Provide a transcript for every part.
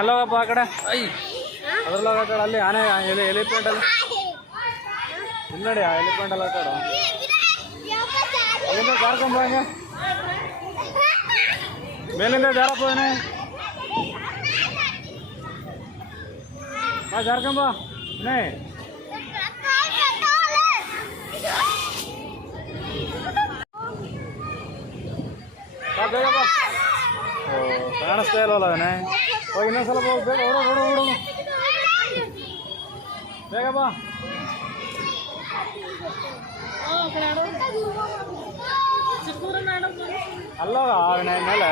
ಎಲ್ಲೋಗಪ್ಪ ಆ ಕಡೆ ಅದ್ರಲ್ಲೋಗ ಆ ಕಡೆ ಅಲ್ಲಿ ಆನೆ ಎಲಿಫೆಂಟ್ ಅಲ್ಲಿ ನೋಡಿ ಆ ಎಲಿಫೆಂಟ್ ಅಲ್ಲ ಆ ಕಡೆ ಅಲ್ಲಿಂದ ಜಾರ್ಕೊಂಬ ಹಂಗೆ ಮೇಲಿಂದ ಜಾರಪ್ಪ ಏನೇ ಜಾರ್ಕೊಂಬ ಏನೇ ಬೇಗಪ್ಪ ಕಾಣಿಸ್ತಾ ಇಲ್ವಲ್ಲ ಅವನೇ ಹೋಗಿ ಇನ್ನೊಂದು ಸ್ವಲ್ಪ ಹೋಗಿ ಬೇಗ ಓಡೋಡು ಬೇಗ ಬಾ ಅಲ್ಲೋಗ ಅವನ ಮೇಲೆ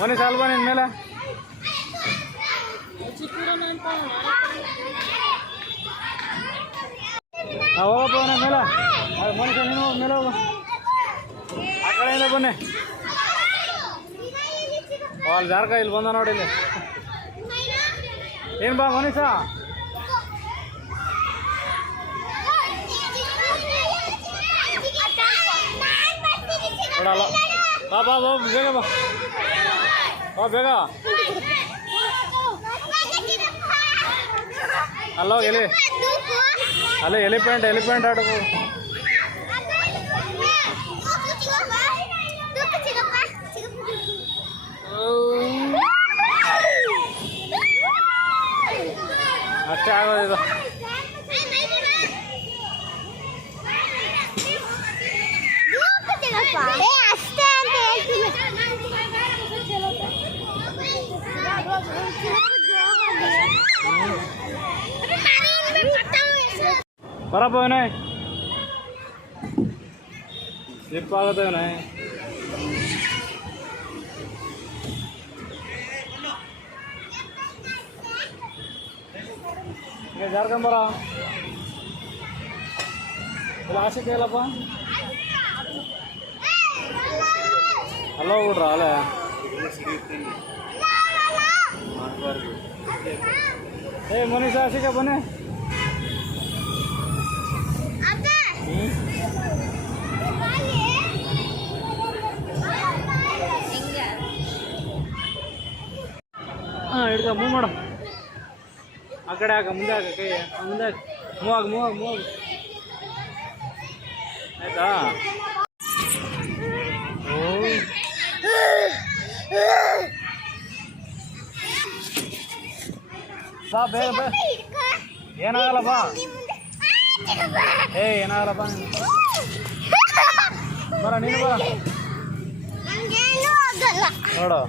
ಮನೆ ಸಾಲ ಬಾ ನಿನ್ನ ಮೇಲೆ ಹೋಗಪ್ಪ ಅವನ ಮೇಲೆ ಮನುಷ್ಯ ನೀನು ಮೇಲೆ ಹೋಗು ಆ ಕಡೆಯಿಂದ ಬನ್ನಿ ಅಲ್ಲಿ ಜಾರ್ಕ ಇಲ್ಲಿ ಬಂದ ನೋಡಿ ಇಲ್ಲಿ ಏನು ಬಾ ಮನೀಷ ನೋಡಲ್ಲ ಬಾ ಬಾ ಬಾ ಬೇಗ ಬಾ ಬಾ ಬೇಗ ಅಲ್ಲೋ ಅಲ್ಲೇ ಎಲಿಫೆಂಟ್ ಆಡಬೇಕು ಅಷ್ಟೇ ಆಗೋದಿದು ಬರಪ್ಪ ಅವನೇ ಸ್ಲಿಪ್ ಆಗುತ್ತೆ ಅವನೇ ಜಾರ್ಕೊಂಬರ ಇಲ್ಲ ಆಸೆ ಕೇಳಪ್ಪ ಅಲ್ಲ ಹೋಗ್ಬಿಡ್ರ ಅಲ್ಲೇ ಏ ಮನೀಷ ಆಸೆಗೆ ಬನ್ನಿ ಹಾಂ ಹಿಡ್ಕ ಮೂವ್ ಮಾಡು ಆ ಕಡೆ ಹಾಕ ಮುಂದೆ ಹಾಕ ಕೈ ಮುಂದೆ ಮೂವ್ ಆಯ್ತಾ ಬಾ ಬೇಗ ಬಾ ಏನಾಗಲ್ಲ ಬಾ ಏನಾಗಲ್ಲ ಬಾ ಬರ ನೀನು ಬಾ ನೋಡು